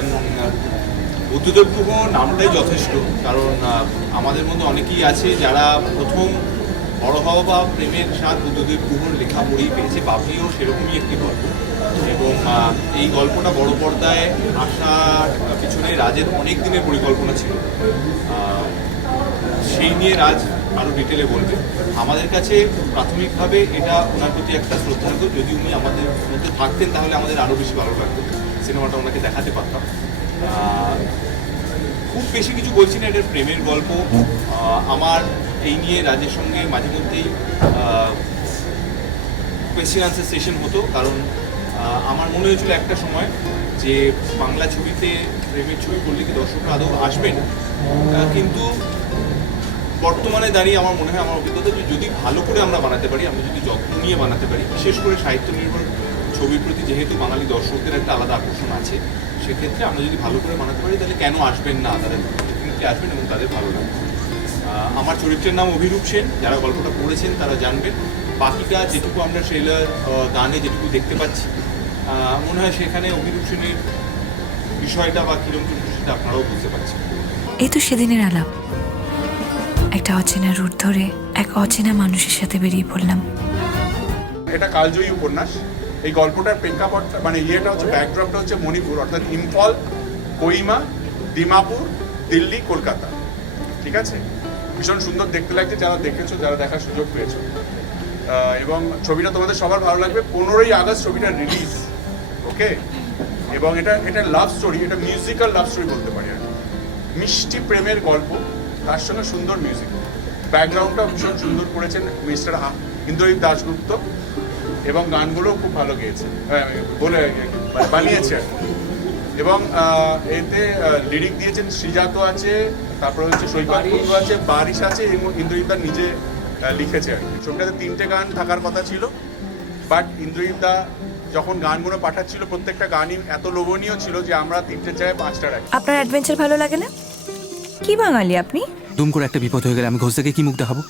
যে বুদ্ধদেব গুহ নামটাই যথেষ্ট, কারণ আমাদের মধ্যে অনেকেই আছে যারা প্রথম বড় হওয়া বা প্রেমের স্বাদ বুদ্ধদেব গুহর লেখা পড়েই পেয়েছে বাবলিও সেরকমই একটি গল্প। এবং এই গল্পটা বড় পর্দায় আসার পিছনে রাজের অনেক দিনের পরিকল্পনা ছিল। সেই নিয়ে রাজ আরও ডিটেলে বলবে। আমাদের কাছে প্রাথমিকভাবে এটা ওনার প্রতি একটা শ্রদ্ধার্ঘ যদি উনি আমাদের মধ্যে থাকতেন, তাহলে আমাদের আরও বেশি ভালো লাগতো। সিনেমাটা ওনাকে দেখাতে পারতাম। খুব বেশি কিছু বলছি না এটা প্রেমের গল্প। আমার এই নিয়ে রাজের সঙ্গে মাঝে মধ্যেই কোয়েশ্চেন আনসার সেশন হতো। কারণ আমার মনে হয়েছিল একটা সময় যে বাংলা ছবিতে প্রেমের ছবি করলে কি দর্শকরা আদৌ আসবেন? কিন্তু বর্তমানে দাঁড়িয়ে আমার মনে হয়, আমার অভিজ্ঞতা যে যদি ভালো করে আমরা বানাতে পারি, আমরা যদি যত্ন নিয়ে বানাতে পারি, বিশেষ করে সাহিত্য নির্ভর ছবির প্রতি যেহেতু বাঙালি দর্শকদের একটা আলাদা আকর্ষণ আছে সেক্ষেত্রে আমরা যদি ভালো করে বানাতে পারি তাহলে কেন আসবেন না তারা ডেফিনেটলি আসবেন এবং তাদের ভালো লাগবে? আমার চরিত্রের নাম অভিরূপ সেন যারা গল্পটা পড়েছেন তারা জানবেন। বাকিটা যেটুকু আমরা ট্রেলার গানে যেটুকু দেখতে পাচ্ছি মনে হয় সেখানে অভিরূপ সেনের বিষয়টা বা কিরম চরিত্র সেটা আপনারাও বুঝতে পারছেন। এই তো সেদিনের আলাপ। একটা অচেনা রুট ধরে এক অচেনা মানুষের সাথে বেরিয়ে পড়লাম। এটা কালজয়ী উপন্যাস। এই গল্পটার প্রেক্ষাপট মানে ইয়েটা হচ্ছে ব্যাকড্রপটা হচ্ছে মণিপুর, অর্থাৎ ইম্ফল কোহিমা ডিমাপুর, দিল্লি, কলকাতা। ঠিক আছে? ভীষণ সুন্দর দেখতে লাগছে, যারা দেখেছ, যারা দেখার সুযোগ পেয়েছ। এবং ছবিটা তোমাদের সবার ভালো লাগবে। পনেরোই আগস্ট ছবিটা রিলিজ ওকে? এবং এটা এটা লাভ স্টোরি এটা মিউজিক্যাল লাভ স্টোরি বলতে পারি আর মিষ্টি প্রেমের গল্প, তার সঙ্গে সুন্দর মিউজিক ব্যাকগ্রাউন্ডটা ভীষণ সুন্দর করেছেন মিস্টার ইন্দ্রজিৎ দাশগুপ্ত। এবং গানগুলো খুব ভালো গেয়েছে। হ্যাঁ, বলে বানিয়েছে আর কি। এবং এতে লিরিক দিয়েছেন শ্রীজাত আছে তারপরে হচ্ছে সৈকত আছে বারিশ আছে এবং ইন্দ্রজিৎ দা নিজে লিখেছে আর কি। ছবিটাতে তিনটে গান থাকার কথা ছিল বাট ইন্দ্রজিৎ দা যখন গানগুলো পাঠাচ্ছিল প্রত্যেকটা গানই এত লোভনীয় ছিল যে আমরা তিনটে জায়গায় পাঁচটা রাখি। আপনার অ্যাডভেঞ্চার ভালো লাগে না? কি বাঙালি আপনি? দুম করে একটা বিপদ হয়ে গেলে আমি ঘোষ থেকে কি মুখ দেখাবো?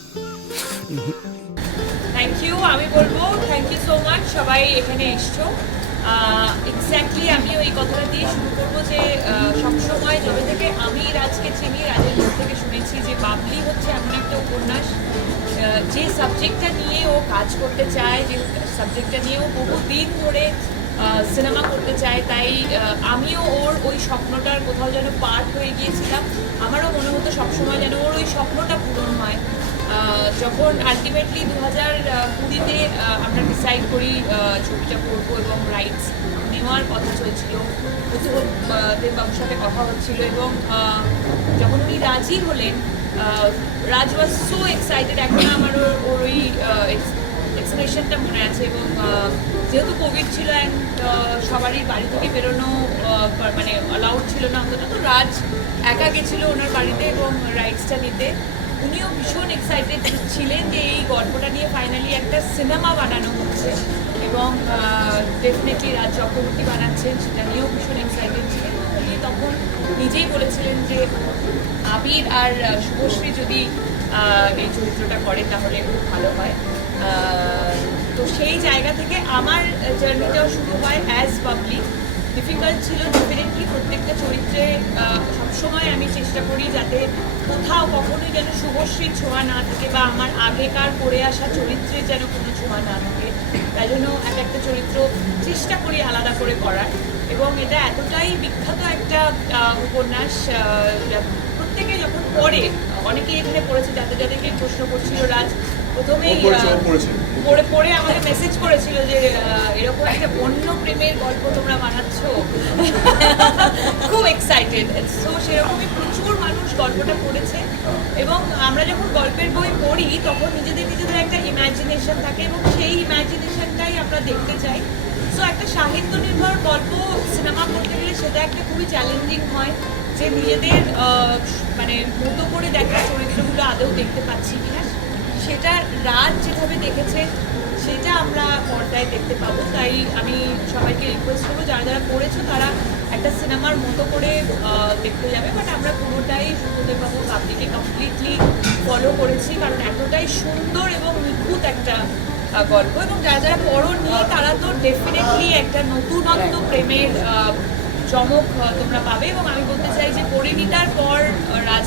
থ্যাংক ইউ আমি বলব সবাই এখানে এসছো। এক্স্যাক্টলি আমি ওই কথাটা দিয়ে শুরু করব যে সবসময় যবে থেকে আমি রাজকে চিনি রাজের মুখ থেকে শুনেছি যে বাবলি হচ্ছে এমন একটা উপন্যাস যে সাবজেক্টটা নিয়ে ও কাজ করতে চায়, যে সাবজেক্টটা নিয়ে ও বহুদিন ধরে সিনেমা করতে চায়, তাই আমিও ওর ওই স্বপ্নটার কোথাও যেন পার্ট হয়ে গিয়েছিলাম। আমারও মনে হতো সবসময় যখন আলটিমেটলি দু হাজার কুড়িতে আমরা ডিসাইড করি ছবিটা করব এবং রাইটস নেওয়ার কথা চলছিল দেববাবুর সাথে কথা হচ্ছিল এবং যখন উনি রাজি হলেন রাজ ওয়াজ সো এক্সাইটেড এখন আমার ওর ওই এক্সপ্রেশনটা মনে আছে এবং যেহেতু কোভিড ছিল অ্যান্ড সবারই বাড়ি থেকে বেরোনো মানে অ্যালাউড ছিল না অন্তত, তো রাজ একা গেছিল ওনার বাড়িতে এবং রাইটসটা নিতে। উনিও ভীষণ এক্সাইটেড ছিলেন যে এই গল্পটা নিয়ে ফাইনালি একটা সিনেমা বানানো হচ্ছে। এবং ডেফিনেটলি রাজ চক্রবর্তী বানাচ্ছেন, সেটা নিয়েও ভীষণ এক্সাইটেড ছিলেন। উনি তখন নিজেই বলেছিলেন যে, আবির আর শুভশ্রী যদি এই চরিত্রটা করে তাহলে খুব ভালো হয়। তো সেই জায়গা থেকে আমার জার্নিটাও শুরু হয় অ্যাজ পাবলিক ডিফিকাল্ট ছিল ডেফিনেটলি প্রত্যেকটা চরিত্রে সবসময় আমি চেষ্টা করি যাতে কোথাও কখনোই যেন শুভশ্রীর ছোঁয়া না থাকে বা আমার আগেকার পড়ে আসা চরিত্রে যেন কোনো ছোঁয়া না থাকে। তাই জন্য এক একটা চরিত্র চেষ্টা করি আলাদা করে করার এবং এটা এতটাই বিখ্যাত একটা উপন্যাস প্রত্যেকে যখন পড়ে অনেকেই এখানে পড়েছে যাদের যাদেরকে প্রশ্ন করছিল রাজ প্রথমেই পড়ে পড়ে আমাকে মেসেজ করেছিল যে এরকম একটা বন্য প্রেমের গল্প তোমরা বানাচ্ছ। খুব এক্সাইটেড সো সেরকমই প্রচুর মানুষ গল্পটা পড়েছে এবং আমরা যখন গল্পের বই পড়ি, তখন নিজেদের নিজেদের একটা ইমাজিনেশন থাকে এবং সেই ইমাজিনেশনটাই আমরা দেখতে চাই। সো একটা সাহিত্য নির্ভর গল্প সিনেমা করতে গেলে সেটা একটা খুবই চ্যালেঞ্জিং হয় যে নিজেদের মানে মতো করে দেখা চরিত্রগুলো আদৌ দেখতে পাচ্ছি কিনা। সেটা রাজ যেভাবে দেখেছে সেটা আমরা পর্দায় দেখতে পাবো। তাই আমি সবাইকে রিকোয়েস্ট করব যারা যারা পড়েছো তারা একটা সিনেমার মতো করে দেখতে যাবে। বাট আমরা পুরোটাই সুখদেববাবু বাবলিকে কমপ্লিটলি ফলো করেছি। কারণ এতটাই সুন্দর এবং নিখুঁত একটা গল্প। এবং যারা যারা পড়োনি তারা তো ডেফিনেটলি একটা নতুনত্ব প্রেমের চমক তোমরা পাবে। এবং আমি বলতে চাই যে পরিণীতার পর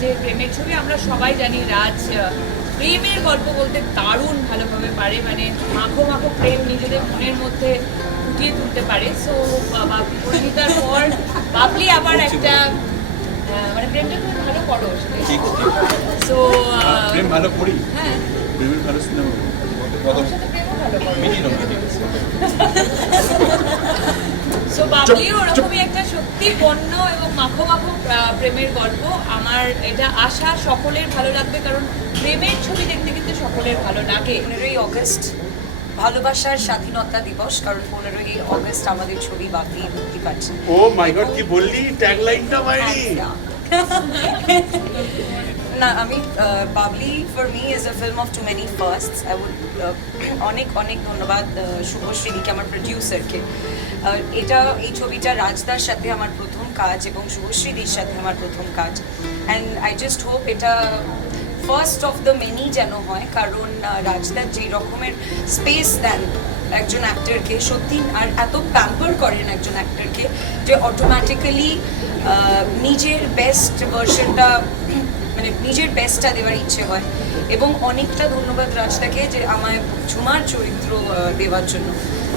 রাজের প্রেমের ছবি আমরা সবাই জানি রাজ প্রেমের গল্প বলতে দারুণ ভালোভাবে পারে মানে মাখো মাখো প্রেম নিজেদের মনের মধ্যে ফুটিয়ে তুলতে পারে। সো পরিণীতার পর বাবলি আবার একটা মানে প্রেমটা তুমি ভালো করো সো প্রেম ভালো করি? হ্যাঁ। প্রেমের ভালো সিনেমা। প্রেমও ভালো করো। সো বাবলিও ওরকমই একটা সত্যি বন্য এবং মাখো মাখো আহ, প্রেমের গল্প। আমার এটা আশা সকলের ভালো লাগবে কারণ প্রেমের ছবি দেখতে কিন্তু সকলের ভালো লাগে। পনেরোই অগস্ট ভালোবাসার স্বাধীনতা দিবস কারণ পনেরোই অগস্ট আমাদের ছবি বাকি মুক্তি পাচ্ছে। ও মাই গড কি বললি? ট্যাগলাইনটা বাইরে না, আমি Babli for me is a film of too many first I would অনেক অনেক ধন্যবাদ শুভশ্রীদিকে আমার প্রডিউসারকে এটা, এই ছবিটা রাজদার সাথে আমার প্রথম কাজ এবং শুভশ্রীদির সাথে আমার প্রথম কাজ। অ্যান্ড আই জাস্ট হোপ এটা ফার্স্ট অফ দ্য মেনি যেন হয়, কারণ রাজদার যেই রকমের স্পেস দেন একজন অ্যাক্টরকে সত্যি, আর এত প্যাম্পার করেন একজন অ্যাক্টরকে যে অটোমেটিক্যালি নিজের বেস্ট ভার্সনটা মানে নিজের বেস্টটা দেওয়ার ইচ্ছে হয়। এবং অনেকটা ধন্যবাদ রাজটাকে যে আমায় ঝুমার চরিত্র দেওয়ার জন্য।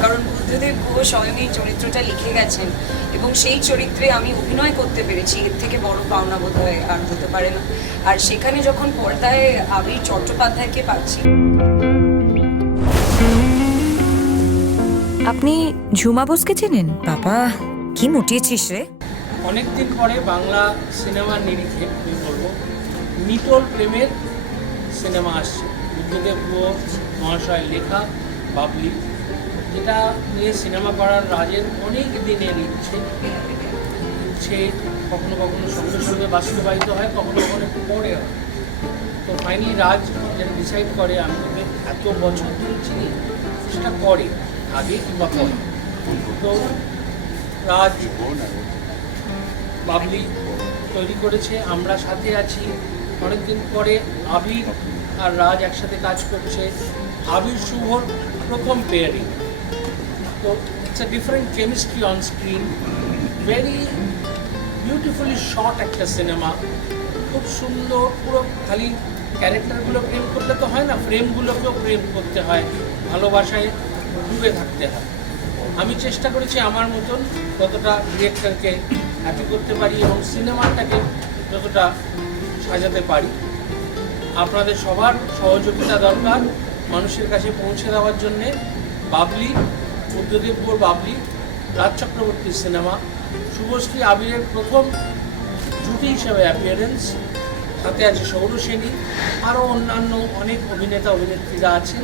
কারণ বুদ্ধদেব গুহ স্বয়ং এই চরিত্রটা লিখে গেছেন এবং সেই চরিত্রে আমি অভিনয় করতে পেরেছি। এর থেকে বড় পাওনা বোধ হয় আর হতে পারে না। আর সেখানে যখন পর্দায় আবির চট্টোপাধ্যায়কে পাচ্ছি আপনি ঝুমা বোসকে চেনেন? বাবা কি মুটিয়েছিস রে? অনেকদিন পরে বাংলা সিনেমার নিরিখে নিটোল প্রেমের সিনেমা আসছে। বুদ্ধদেব মহাশয়ের লেখা, বাবলি, যেটা নিয়ে সিনেমা করার রাজের অনেক দিনের ইচ্ছে। ইচ্ছে কখনো কখনো সঙ্গে সঙ্গে বাস্তবায়িত হয়, কখনো কখনো একটু পরে হয়। তো ফাইনালি রাজ যেটা ডিসাইড করে, আমি তোকে এত বছর ধরে চিনি, সেটা করে আগে কিংবা পরে। তো রাজ, বাবলি তৈরি করেছে, আমরা সাথে আছি। অনেকদিন পরে আবির আর রাজ একসাথে কাজ করছে। আবির শুভর প্রথম পেয়ারিং তো it's a different chemistry on screen very beautifully short একটা সিনেমা খুব সুন্দর, পুরো খালি ক্যারেক্টারগুলো প্রেম করলে তো হয় না ফ্রেমগুলোকেও প্রেম করতে হয়। ভালোবাসায় ডুবে থাকতে হয়। আমি চেষ্টা করেছি আমার মতন যতটা ডিরেক্টরকে হ্যাপি করতে পারি এবং সিনেমাটাকে যতটা সাজাতে পারি। আপনাদের সবার সহযোগিতা দরকার মানুষের কাছে পৌঁছে দেওয়ার জন্যে। বাবলি বুদ্ধদেবপুর বাবলি, রাজ চক্রবর্তীর সিনেমা, শুভশ্রী আবিরের প্রথম জুটি হিসেবে অ্যাপিয়ারেন্স সাথে আছে সৌরসেনী আরও অন্যান্য অনেক অভিনেতা, অভিনেত্রীরা আছেন।